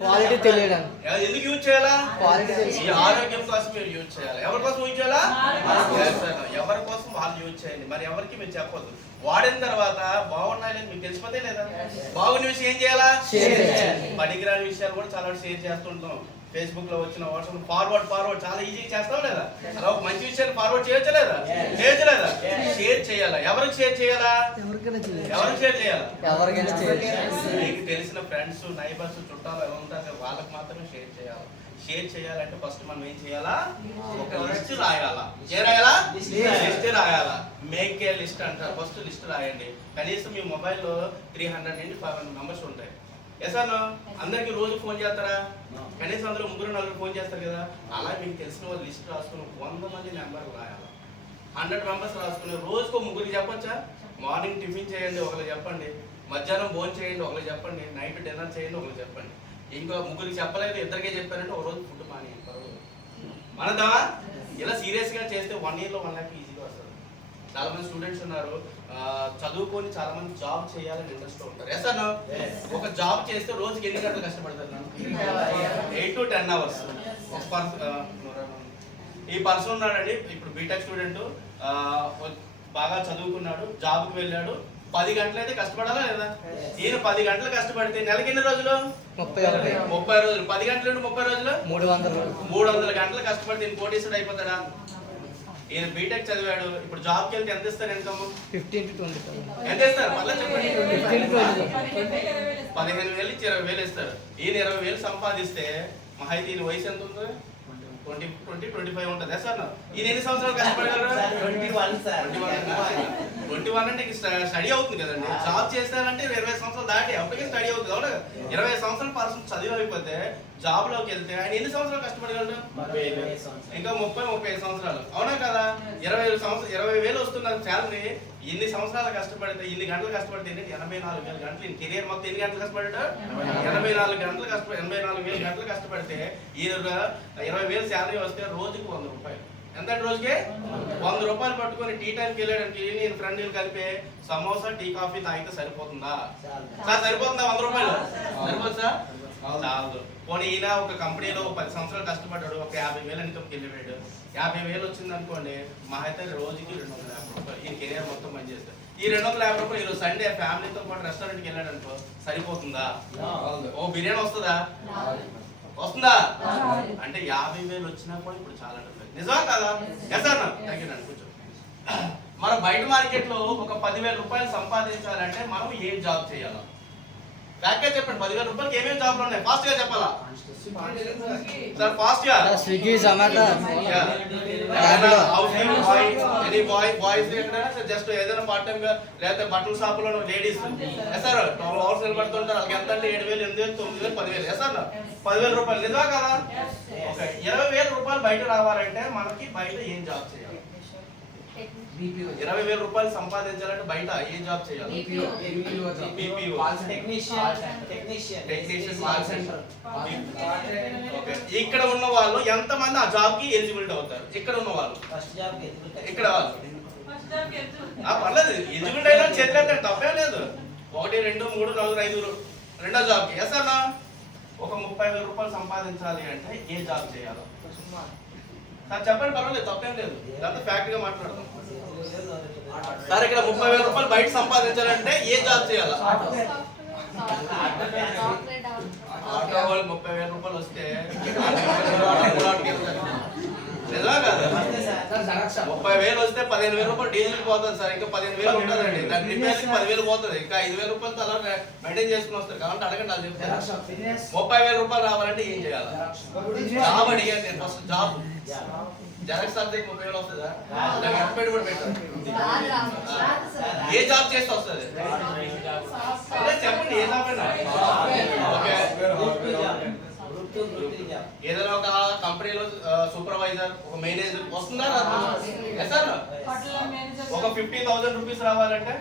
Quality తెలియడం. ఎందుకు use చేయాలా? క్వాలిటీ ఈ ఆరోగ్యం కోసం మీరు యూజ్ చేయాలి. ఎవరి కోసం యూజ్ చేయాలా? ఎవరి కోసం వాళ్ళు యూజ్ చేయండి. మరి ఎవరికి మీరు చెప్పొద్దు. వాడిన తర్వాత బాగున్నాయి లేదు మీకు తెలిసిపోతే లేదా? బాగున్న విషయం ఏం చేయాలా? పనికిరాని విషయాలు కూడా చాలా షేర్ చేస్తుంటాం. ఫేస్బుక్ లో వచ్చిన వాట్సాప్ ఫార్వర్డ్ చాలా ఈజీ చేస్తాం లేదా? అలా ఒక మంచి విషయాన్ని ఫార్వర్డ్ చేయొచ్చు లేదా? షేర్ చేయాలా? ఎవరికి షేర్ చేయాలా? ఎవరికి షేర్ చేయాలా? మీకు తెలిసిన ఫ్రెండ్స్, నైబర్స్, చుట్టాలు ఎవరు ఉంటారు వాళ్ళకి మాత్రమే షేర్ చేయాలి. షేర్ చేయాలంటే ఫస్ట్ మనం ఏం చేయాలా? ఒక లిస్ట్ రాయాలా. ఏ రాయాలా? లిస్ట్ రాయాలా. మేక్ ఏ లిస్ట్ అంటారు. ఫస్ట్ లిస్ట్ రాయండి. కనీసం మీ మొబైల్లో 300 నుండి 500 మెంబర్స్ ఉంటాయి. ఎసాను అందరికి రోజు ఫోన్ చేస్తారా? కనీసం అందరూ 3-4 ఫోన్ చేస్తారు కదా. అలా మీకు తెలిసిన వాళ్ళు లిస్ట్ రాసుకుని 100 మంది నెంబర్లు రాయాలి. 100 మెంబర్స్ రాసుకుని రోజుకో 3 చెప్పొచ్చా? మార్నింగ్ టిఫిన్ చేయండి, ఒకరు చెప్పండి. మధ్యాహ్నం భోజనం చేయండి, ఒకరు చెప్పండి. నైట్ డిన్నర్ చేయండి, ఒకరు చెప్పండి. ఇంకా 3 చెప్పలేదు, 2 చెప్పారంటే ఒక రోజు ఫుడ్ మానేయండి. మనదా ఇలా సీరియస్గా చేస్తే 1 yearలో 1 lakh ఈజీగా వస్తుంది. చాలా మంది స్టూడెంట్స్ ఉన్నారు, చదువుకొని చాలా మంది జాబ్ చేయాలని ఇంట్రెస్ట్ ఉంటారు. ఎస్ ఒక జాబ్ చేస్తే రోజుకి ఎన్ని గంటలు కష్టపడతారు? 8 to 10 hours. ఈ పర్సన్ ఉన్నాడండి, ఇప్పుడు బీటెక్ స్టూడెంట్, బాగా చదువుకున్నాడు, జాబ్కి వెళ్ళాడు. 10 గంటలు అయితే కష్టపడాలా లేదా? ఈయన 10 గంటలు కష్టపడితే నెలకి ఎన్ని రోజులు? 30 రోజులు. 10 గంటలు నుండి 30 రోజులు 300 గంటలు కష్టపడితే ఈయన కోటీశ్వరుడు అయిపోతాడా? ఈయన బీటెక్ చదివాడు, ఇప్పుడు జాబ్కి వెళ్తే ఎంత ఇస్తారు ఇన్కమ్? 15 to 20. ఎంత ఇస్తారు? మళ్ళీ చెప్పండి. 15,000 ఇచ్చి 20,000 ఇస్తారు. ఈయన 20,000 సంపాదిస్తే మహా అయితే ఈయన వయసు ఎంత ఉంటుంది? 20-25 ఉంటుంది. సార్ ఈయన ఎన్ని సంవత్సరాలు కష్టపడగలరు? 21 అంటే స్టడీ అవుతుంది కదండి. జాబ్ చేస్తానంటే 20 సంవత్సరాలు దాటి అప్పటికే స్టడీ అవుతుంది. అవునా? 20 సంవత్సరాల పర్సన్ చదివి అయిపోతే జాబ్ లోకి వెళ్తే ఆయన ఎన్ని సంవత్సరాలు కష్టపడగలరు? ఇంకా 30-35 సంవత్సరాలు. అవునా కదా? 20,000 వస్తున్న శాలరీ ఇన్ని సంవత్సరాలు కష్టపడితే, ఇన్ని గంటలు కష్టపడితే 84,000 గంటలు. కెరియర్ మొత్తం ఎన్ని గంటలు కష్టపడ్డా? 84,000 గంటలు కష్టపడితే ఈయన 20,000 శాలరీ వస్తే రోజుకి 100 రూపాయలు. ఎంత రోజుకి? 100 రూపాయలు పట్టుకొని టీ టైంకి వెళ్ళాడంటే నేను ఫ్రెండ్లు కలిపి సమోసా, టీ, కాఫీ తాగితే సరిపోతుందా సార్? సరిపోతుందా? 100 రూపాయలు సరిపోదు సార్? చాలు. పోనీ ఈయన ఒక కంపెనీలో 10 సంవత్సరాలు కష్టపడ్డాడు, ఒక 50,000 ఇన్కమ్కి వెళ్ళిపోయాడు. 50,000 వచ్చింది అనుకోండి, మా అయితే రోజుకి 250 రూపాయలు. ఈ కెరియర్ మొత్తం పని చేస్తారు. ఈ 250 రూపాయలు ఈరోజు సండే ఫ్యామిలీతో పాటు రెస్టారెంట్కి వెళ్ళాడు అనుకో, సరిపోతుందా? ఓ బిర్యానీ వస్తుందా? వస్తుందా? అంటే 50,000 వచ్చినా కూడా ఇప్పుడు చాలా నిజమా కదా? ఎస్ అన్న. థ్యాంక్ యూ అండి. కూర్చో. మన బయట మార్కెట్లో ఒక 10,000 రూపాయలు సంపాదించాలంటే మనం ఏం జాబ్ చేయాలా? ప్యాకేజ్ చెప్పండి. 10,000 రూపాయలకి ఏమేమి జాబ్లు ఉన్నాయి? ఫాస్ట్ గా చెప్పాలా సార్? ఫాస్ట్ గా స్విగ్గీ, జొమాటో, బాయ్స్ జస్ట్ ఏదైనా పార్ట్ టైం గా, లేకపోతే బట్టల షాప్ లో లేడీస్ సార్ 12 hours నిలబడుతుంటారు. వాళ్ళకి ఎంత అంటే 7,000, 8,000, 9,000, 10,000 సార్ 10,000 రూపాయలు. నిజమా కదా? ఓకే. 20,000 రూపాయలు బయట రావాలంటే మనకి బయట ఏం జాబ్ చేయాలి? 20,000 రూపాయలు సంపాదించాలంటే బయట ఏం జాబ్ చేయాలి? ఇక్కడ ఉన్న వాళ్ళు ఎంత మంది ఆ జాబ్ కి ఎలిజిబిలిటీ అవుతారు? ఇక్కడ ఉన్న వాళ్ళు, ఇక్కడ వాళ్ళు పర్లేదు, ఎలిజిబిలిటీ అయినా చేతులు తప్పే లేదు. 1, 2, 3, 4, 5 రెండో జాబ్ కి. ఎస్ అన్నా, ఒక 30,000 రూపాయలు సంపాదించాలి అంటే ఏ జాబ్ చేయాలి సార్? చెప్పండి, పర్వాలేదు, తప్పేం లేదు. ఇదంతా ఫ్యాక్ట్ గా మాట్లాడదాం సార్. ఇక్కడ 30,000 రూపాయలు బయట సంపాదించాలంటే ఏ జాబ్ చేయాలా? ఆటో వాళ్ళు 30,000 రూపాయలు వస్తే నిజమా కదా? 30,000 వస్తే 15,000 రూపాయలు డీజిల్ పోతుంది సార్. ఇంకా 15,000 ఉంటుందండి. దాని రిపేర్కి 10,000 పోతుంది. ఇంకా 5,000 రూపాయలతో అలా మెయింటైన్ చేసుకుని వస్తారు. కాబట్టి అడగండి, అది చెప్తాను. 30,000 రూపాయలు రావాలంటే ఏం చేయాలి? జాబ్ అడిగాను నేను ఫస్ట్. జాబ్ జెరాక్స్ సబ్జెక్ట్ 30,000 వస్తుందా? పెట్టుబడి పెట్టారు. ఏ జాబ్ చేస్తే వస్తుంది? చెప్పండి, ఏ జాబ్ అయినా. ఓకే. ఏదైనా ఒక కంపెనీలో సూపర్వైజర్, ఒక మేనేజర్ వస్తుందా? ఒక 50,000 రూపీస్ రావాలంటే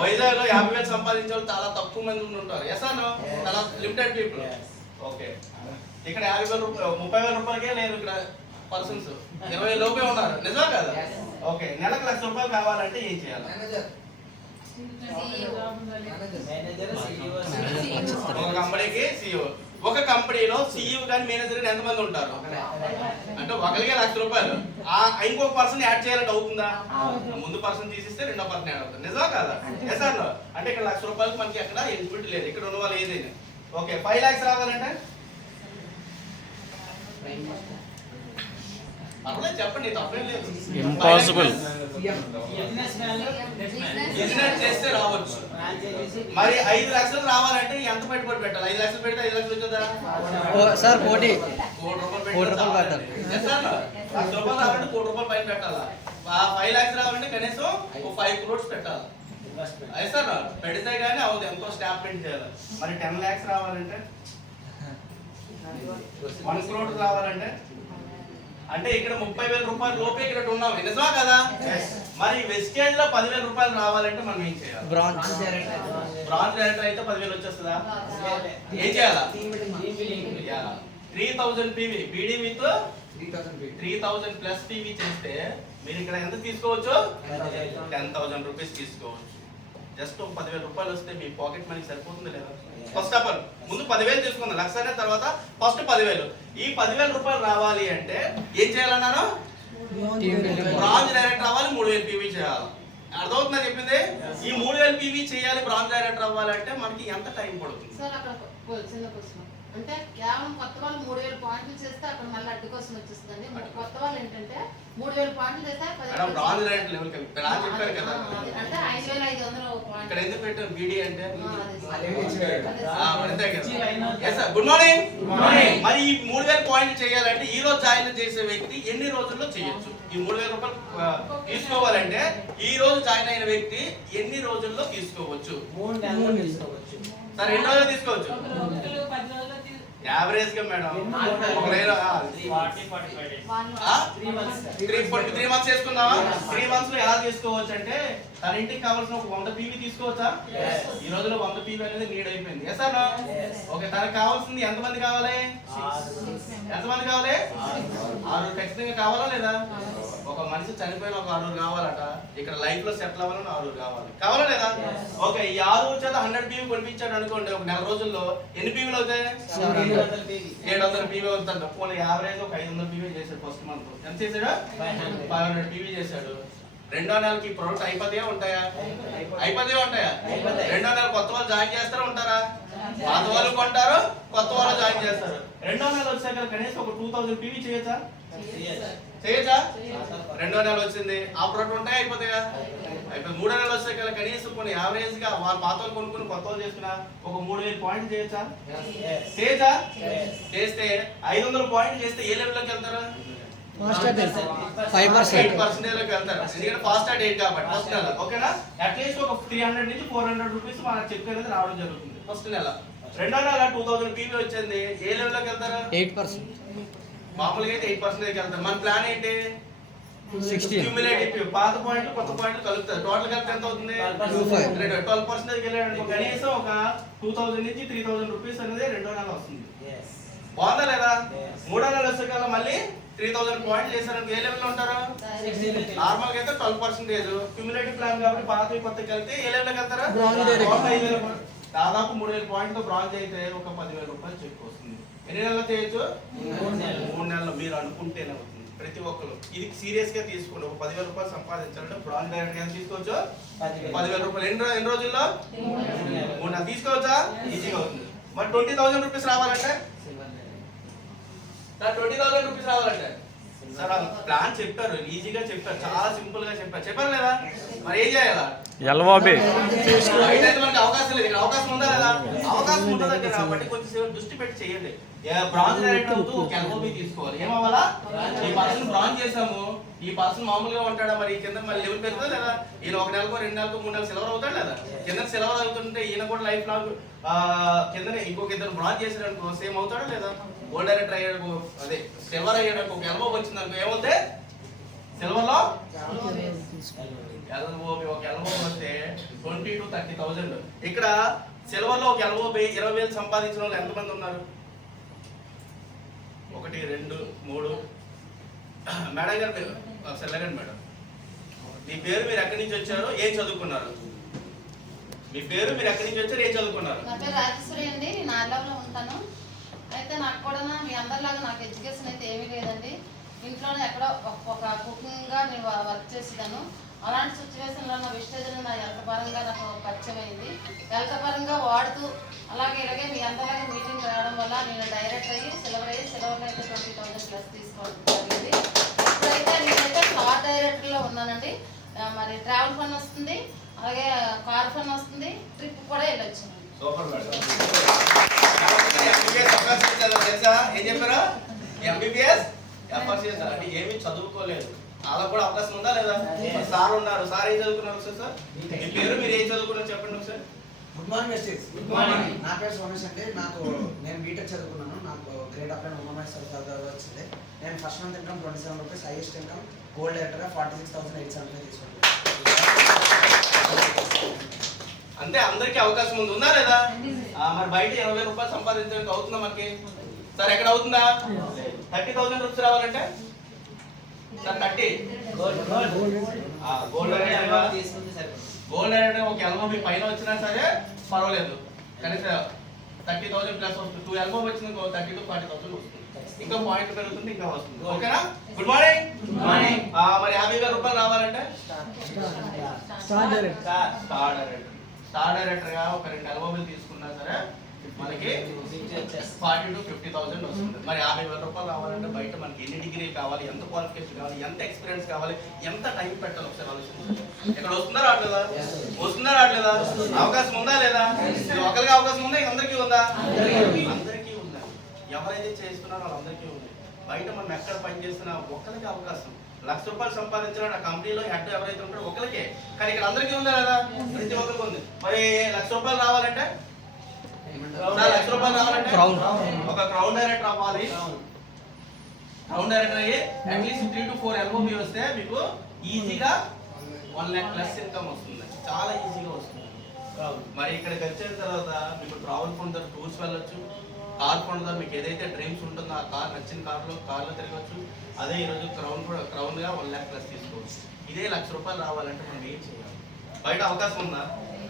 వైజాగ్ లో 50,000 సంపాదించే వాళ్ళు చాలా తక్కువ మంది ఉంటారు. ఎస్ అన్న, చాలా లిమిటెడ్ పీపుల్. ఓకే. ఇక్కడ 50,000 రూపాయలు, 30,000 రూపాయలకే లేదు ఇక్కడ పర్సన్స్. 20 లోపే ఉన్నారు. నిజమా కదా? ఓకే. నెలకు 1,00,000 రూపాయలు కావాలంటే ఏం చేయాలి? ఒక కంపెనీకి CEO. ఒక కంపెనీలో CEO కానీ మేనేజర్ కానీ ఎంతమంది ఉంటారు? అంటే ఒకరికి ₹1,00,000. ఇంకొక పర్సన్ యాడ్ చేయాలంటే అవుతుందా? ముందు పర్సన్ తీసిస్తే రెండో పర్సన్ యాడ్ అవుతుంది. నిజమా కాదా? Yes or no? అంటే ఇక్కడ ₹1,00,000 మనకి ఎక్కడ ఎలిజిబిలిటీ లేదు. ఇక్కడ ఉన్న వాళ్ళు ఏదైనా ఓకే. 5 lakhs రావాలంటే పర్లేదు చెప్పండి, తప్పేం లేదు. ఇంపాసిబుల్. బిజినెస్ చేస్తే రావచ్చు. మరి 5 లక్షలు రావాలంటే ఎంత పెట్టుబడి పెట్టాలి? 5 లక్షలు పెడితే 5 లక్షలు వచ్చేదా? సార్ కోటి ₹1,00,000 పెట్టాలి. ₹1,00,000 రావాలంటే ₹1,00,000 పైన పెట్టాలా? 5 lakhs రావాలంటే కనీసం 5 crores పెట్టాలి. సార్ పెడితే గానీ అవుతుంది. ఎంతో స్టాఫ్ పెట్టి చేయాలి. మరి 10 lakhs రావాలంటే 1 crore రావాలంటే అంటే ఇక్కడ ₹30,000 లోపే ఇక్కడ ఉన్నాం. నిజమా కదా? మరి వెస్టేజ్ లో ₹10,000 రావాలంటే మనం ఏం చేయాలి? బ్రాంజ్ డైరెక్టర్ అయితే 10,000 వచ్చేస్తుందా? ఏం చేయాలా? 3000 PV BD with 3000 plus PV చేస్తే మీరు ఇక్కడ ఎంత తీసుకోవచ్చు? ₹10,000 తీసుకోవచ్చు. జస్ట్ ₹10,000 వస్తే మీ పాకెట్ మనకి సరిపోతుంది లేదా? ఫస్ట్ ఆఫ్ ఆల్ ముందు 10,000 తీసుకుందాం. లక్ష అనే తర్వాత ఫస్ట్ 10,000. ఈ ₹10,000 రావాలి అంటే ఏం చేయాలన్నాను? బ్రాంజ్ డైరెక్టర్ అవ్వాలి. 3,000 PV చేయాలి. అర్థమవుతుందా చెప్పింది? ఈ 3,000 PV చేయాలి. బ్రాంజ్ డైరెక్టర్ అవ్వాలంటే మనకి ఎంత టైం పడుతుంది? సార్ అక్కడ చిన్న క్వశ్చన్ అంటే కేవలం కొత్త వాళ్ళు 3,000 పాయింట్లు చేస్తే అక్కడ మళ్ళీ అడ్డు కోసం వచ్చేస్తుందండి. కొత్త వాళ్ళు ఏంటంటే 3,000 పాయింట్లు చేస్తే బ్రాంజ్ డైరెక్టర్ లెవెల్ చెప్పారు కదా అంటే 5,500 పాయింట్లు. ఇక్కడ ఎందుకు పెట్టారు BD అంటే? Good morning. మరి ఈ 3,000 పాయింట్లు చేయాలంటే ఈ రోజు జాయిన్ చేసే వ్యక్తి ఎన్ని రోజుల్లో చేయొచ్చు? ఈ ₹3,000 తీసుకోవాలంటే ఈ రోజు జాయిన్ అయిన వ్యక్తి ఎన్ని రోజుల్లో తీసుకోవచ్చు? 3 నెలల్లో తీసుకోవచ్చు. సార్ ఎన్ని రోజులు తీసుకోవచ్చు? యావరేజ్ గా మేడం 3 months చేసుకుందామా? 3 months లో ఎలా తీసుకోవచ్చు అంటే తన ఇంటికి కావాల్సిన ఒక 100 PV తీసుకోవచ్చా? ఈ రోజులో 100 PV అనేది నీడ్ అయిపోయింది. Yes sir okay. తనకు కావాల్సింది ఎంతమంది కావాలి? ఎంతమంది కావాలి? 6 ఖచ్చితంగా కావాలా లేదా? ఒక మనిషి చనిపోయిన ఒక 6 కావాలట. ఇక్కడ లైఫ్ లో సెటిల్ అవ్వాలని 6 కావాలా లేదా? ఓకే. ఈ 6 చేత 100 PV కొనిపించాడు అనుకోండి. ఒక నెల రోజుల్లో ఎన్ని PVలు అవుతాయి? 700 PV అవుతుంది. పోనీ యావరేజ్ ఒక 500 PV చేశాడు ఫస్ట్ మంత్. ఎంత చేశాడు? 500 PV చేశాడు. రెండో నెలకి ప్రొడక్ట్ అయిపోతాయా ఉంటాయా? రెండో నెల కొత్త వాళ్ళు జాయిన్ చేస్తారా ఉంటారా? పాత వాళ్ళు కొంటారు, కొత్త వాళ్ళు జాయిన్ చేస్తారు. రెండో నెల వచ్చాక కనీసం ఒక 2,000 PV చేయొచ్చా? రెండో నెల వచ్చింది ఆ ప్రొడక్ట్ ఉంటాయా? అయిపోతాయా? అయిపోయి మూడో నెల వచ్చాక కనీసం కొన్ని యావరేజ్ గా వాళ్ళ పాత వాళ్ళు కొనుక్కుని కొత్త వాళ్ళు చేసుకున్నా ఒక 3,000 పాయింట్లు చేయొచ్చా? చేస్తే 500 పాయింట్లు చేస్తే ఏ లెవెల్ లోకి వెళ్తారు? 8% లోకి వెళ్తారు. ఎందుకంటే ఫాస్ట్ స్టార్ట్ 8 కాబట్టి ఫస్ట్ నెల. ఓకేనా? అట్లీస్ట్ ఒక 300 నుంచి ₹400 మనకు చెక్ అనేది రావడం జరుగుతుంది ఫస్ట్ నెల. రెండో నెల 2,000 PV వచ్చింది. ఏ లెవెల్ లోకి వెళ్తారు? 8%. మామూలుగా అయితే 8% వెళ్తారు. మన ప్లాన్ ఏంటి? 60 క్యూములేటివ్ పాత పాయింట్లు కొత్త పాయింట్లు కలుపుతారు. టోటల్ కలిపి ఎంత అవుతుంది? 12% వెళ్ళాడు. కనీసం ఒక 2,000 నుంచి ₹3,000 అనేది రెండో నెల వస్తుంది. బాగుందా లేదా? మూడో నెల వచ్చేకల్లా మళ్ళీ 3,000 పాయింట్లు చేశారు. ఏ లెవెల్ లో ఉంటారు? నార్మల్ గా అయితే 12%. క్యూములేటివ్ ప్లాన్ కాబట్టి పాత కొత్త కలిపితే ఏ లెవెల్ లోకి వెళ్తారా? దాదాపు 3,000 పాయింట్తో బ్రాంజ్ అయితే ఒక ₹10,000 చెక్ వస్తుంది. ఎన్ని నెలలు చేయొచ్చు? 3 నెలలు. మీరు అనుకుంటేనే అవుతుంది. ప్రతి ఒక్కరు ఇది సీరియస్ గా తీసుకోండి. ఒక ₹10,000 సంపాదించాలంటే బ్రాంజ్ డైరెక్ట్ ఎంత తీసుకోవచ్చు? ₹10,000. ఎన్ని రోజుల్లో? 3 నెలలు తీసుకోవచ్చా? ఈజీగా అవుతుంది. మరి ₹20,000 రావాలంటే సార్ ₹20,000 రావాలంటే సార్ ప్లాన్ చెప్పారు, ఈజీగా చెప్పారు, చాలా సింపుల్ గా చెప్పారు లేదా? మరి ఏం చేయాలా? మనకి అవకాశం లేదు. అవకాశం ఉందా లేదా? అవకాశం ఉంటుందంటే కాబట్టి కొంచెం దృష్టి పెట్టి చేయండి. బ్రాంజ్ డైరెక్టర్ అవుతూ ఒక LOB తీసుకోవాలి. ఏమవ్వాలా? ఈ పర్సన్ బ్రాంజ్ చేసాము, ఈ పర్సన్ మామూలుగా ఉంటాడా? మరి కింద మళ్ళీ లెవెల్ పెరుగుతుందా లేదా? ఈయన 1 నెలకు 2 నెలలకు 3 నెలలు సిల్వర్ అవుతాడు లేదా? కింద సిల్వర్ అవుతుంటే ఈయన కూడా లైఫ్ లాంగ్ కిందనే ఇంకొక ఇద్దరు బ్రాంజ్ చేసాడు అనుకో సేమ్ అవుతాడా లేదా? గోల్డ్ డైరెక్టర్ అయ్యాడు, అదే సిల్వర్ అయ్యాడు అనుకో, ఒక LOB వచ్చింది అనుకో ఏమవుతాయి? సిల్వర్ లో ఒక LOB వస్తే 20,000 to 30,000. ఇక్కడ సిల్వర్ లో ఒక LOB 20,000 సంపాదించిన వాళ్ళు ఎంతమంది ఉన్నారు? 1 2 3. మేడం గారు సెల్లగండి మేడం, మీ పేరు, మీరు ఎక్కడి నుంచి వచ్చారు, ఏం చదువుకున్నారు? మీ పేరు, మీరు ఎక్కడి నుంచి వచ్చారు, ఏం చదువుకున్నారు? నా పేరు రాజేశ్వరి అండి. నేను ఆర్లాలో ఉంటాను. అయితే నాకు కూడా మీ అందరిలాగా నాకు ఎడ్యుకేషన్ అయితే ఏమీ లేదండి. ఇంట్లోనే ఎక్కడో ఒక కుకింగ్గా నేను వర్క్ చేసేదాను. అలాంటి సిచ్యువేషన్లో నా వెస్టేజ్ నా హెల్త్ పరంగా నాకు పరిచయం అయింది. హెల్త్ పరంగా వాడుతూ ఇలాగే మీ అందరిలాగా మీటింగ్ రావడం వల్ల నేను డైరెక్ట్ అయ్యి సిల్వర్లో అయితే 20,000 ప్లస్ తీసుకోవడం జరిగింది. ఇప్పుడైతే నేనైతే కార్ డైరెక్టర్లో ఉన్నానండి. మరి ట్రావెల్ ఫండ్ వస్తుంది, అలాగే కార్ ఫండ్ వస్తుంది, ట్రిప్ కూడా వెళ్ళొచ్చు. Super madam. ఎంబీబీఎస్ అవకాశం ఇచ్చారు తెలుసా? ఏం చెప్పారా? ఎంబీబీఎస్ అవకాశం ఇచ్చారు అంటే ఏమీ చదువుకోలేదు, అలా కూడా అవకాశం ఉందా లేదా? సార్ ఉన్నారు. సార్ ఏం చదువుకున్నారు సార్? మీ పేరు, మీరు ఏం చదువుకున్నారు చెప్పండి ఒకసారి. Good morning mistakes. Good morning. నా పేరు సోమేష్ అండి. నేను బీటెక్ చదువుకున్నాను. నాకు గ్రేడ్ అప్లై ఉమెన్స్ వచ్చింది. నేను first month income 27 rupees, highest income gold డైరెక్టర్గా 46,875 తీసుకుంటాను. అంతే, అందరికీ అవకాశం ఉంది, ఉందా లేదా? మరి బయట 20,000 రూపాయలు సంపాదించడానికి అవుతుందా మనకి? సార్ ఎక్కడ అవుతుందా? 30,000 రూపీస్ రావాలంటే సార్ 30 గోల్డ్ గోల్డ్ అంటే ఒక ఎల్బో మీ పైన వచ్చినా సరే పర్వాలేదు, కనీసం 30,000 ప్లస్ వస్తుంది. 2 ఎల్బో వచ్చింది 30,000 to 40,000 వస్తుంది. ఇంకా పాయింట్ పెరుగుతుంది, ఇంకా వస్తుంది. ఓకేనా? Good morning. మరి 50,000 రూపాయలు రావాలంటే స్టార్ డైరెక్టర్ గా ఒక 2 ఎల్బోలు తీసుకున్నా సరే మనకి 40,000 to 50,000 వస్తుంది. మరి 50,000 రూపాయలు రావాలంటే బయట మనకి ఎన్ని డిగ్రీ కావాలి, ఎంత క్వాలిఫికేషన్ కావాలి, ఎంత ఎక్స్పీరియన్స్ కావాలి, ఎంత టైం పెట్టాలి ఒకసారి ఆలోచించండి. ఇక్కడ వస్తుందా రావట్లేదా? వస్తుందా రావట్లేదా? అవకాశం ఉందా లేదా? ఒకరికి అవకాశం ఉందా? అందరికీ ఉందా? అందరికీ ఉందా? ఎవరైతే చేస్తున్నారో వాళ్ళందరికీ ఉంది. బయట మనం ఎక్కడ పని చేస్తున్నా ఒక్కరికి అవకాశం. 1,00,000 రూపాయలు సంపాదించిన ఆ కంపెనీలో హెడ్ ఎవరైతే ఉంటారో ఒకరికే, కానీ ఇక్కడ అందరికీ ఉందా లేదా? ప్రతి ఒక్కరికి ఉంది. మరి 1,00,000 రూపాయలు రావాలంటే 1,00,000 రూపాయలు రావాలంటే ఒక క్రౌన్ డైరెక్టర్ అవ్వాలి. క్రౌన్ డైరెక్టర్ అయ్యి అట్లీస్ట్ 3 to 4 ఎల్ఓబి వస్తే మీకు ఈజీగా 1 lakh ప్లస్ ఇన్కమ్ వస్తుంది. చాలా ఈజీగా వస్తుంది. మరి ఇక్కడికి వచ్చిన తర్వాత మీకు ట్రావెల్ ఫండ్ ద్వారా టూర్స్ వెళ్ళొచ్చు, కార్ ఫండ్ ద్వారా మీకు ఏదైతే డ్రీమ్స్ ఉంటుందో ఆ కార్, నచ్చిన కార్లో తిరగచ్చు. అదే ఈరోజు క్రౌన్గా 1 lakh ప్లస్ తీసుకోవచ్చు. ఇదే 1,00,000 రూపాయలు రావాలంటే మనం ఏం చేయాలి? బయట అవకాశం ఉందా?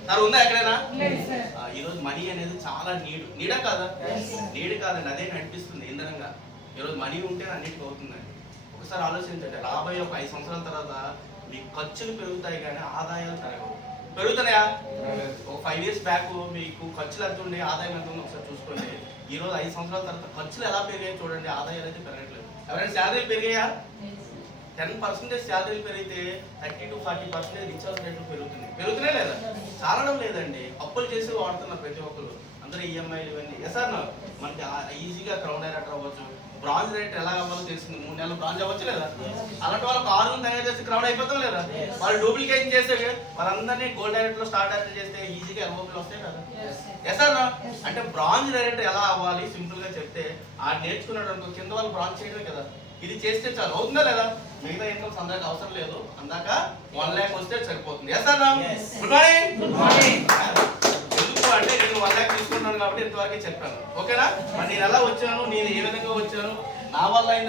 సార్ ఉందా ఎక్కడైనా? ఈరోజు మనీ అనేది చాలా నీడా కాదా? నీడ్ కాదండి, అదే అనిపిస్తుంది ఇంధనంగా. ఈరోజు మనీ ఉంటే అన్నిటికీ అవుతుందండి. ఒకసారి ఆలోచించండి, రాబోయే ఒక 5 సంవత్సరాల తర్వాత మీ ఖర్చులు పెరుగుతాయి కానీ ఆదాయాలు పెరగవు. పెరుగుతున్నాయా? ఒక 5 years బ్యాక్ మీకు ఖర్చులు ఎంత ఉండే, ఆదాయం ఎంత ఉందో ఒకసారి చూసుకోండి. ఈరోజు 5 సంవత్సరాల తర్వాత ఖర్చులు ఎలా పెరిగాయి చూడండి, ఆదాయాలు అయితే పెరగట్లేదు. ఎవరైనా శాలరీలు పెరిగాయా? 10% శాలరీలు పెరిగితే 30 to 40% రీఛార్జ్ రేట్లు పెరుగుతున్నాయి లేదా? చాలడం లేదండి. అప్పులు చేసి వాడుతున్నారు ప్రతి ఒక్కరు, అందరూ ఈఎంఐలు ఇవన్నీ. సార్ మనకి ఈజీగా క్రౌన్ డైరెక్టర్ అవ్వచ్చు. బ్రాంజ్ రేట్ ఎలా అవ్వాలో తెలిసింది, 3 నెలలు బ్రాంజ్ అవ్వచ్చు లేదా? అలాంటి వాళ్ళకి 6 తయారు చేసి క్రౌన్ అయిపోతాం లేదా? వాళ్ళు డూప్లికేషన్ చేస్తే వాళ్ళందరినీ గోల్డ్ డైరెక్టర్, స్టార్ డైరెక్టర్ చేస్తే ఈజీగా ఎల్ఓపీలు వస్తాయి కదా? సార్ అంటే బ్రాంజ్ డైరెక్టర్ ఎలా అవ్వాలి సింపుల్ గా చెప్తే, ఆ నేర్చుకున్నాడు అనుకో కింద వాళ్ళు బ్రాంజ్ చేయడమే కదా. ఇది చేస్తే చాలు, అవుతుందా లేదా? మిగతా ఇన్కమ్స్ అందరికి అవసరం లేదు, అందాక 1 lakh వస్తే సరిపోతుంది. Good morning. ఎందుకు అంటే నేను 1 lakh తీసుకుంటున్నాను కాబట్టి ఇంతవరకే చెప్పాను. ఓకేనా? మరి నేను ఎలా వచ్చాను, నేను ఏ విధంగా వచ్చాను, నా వల్ల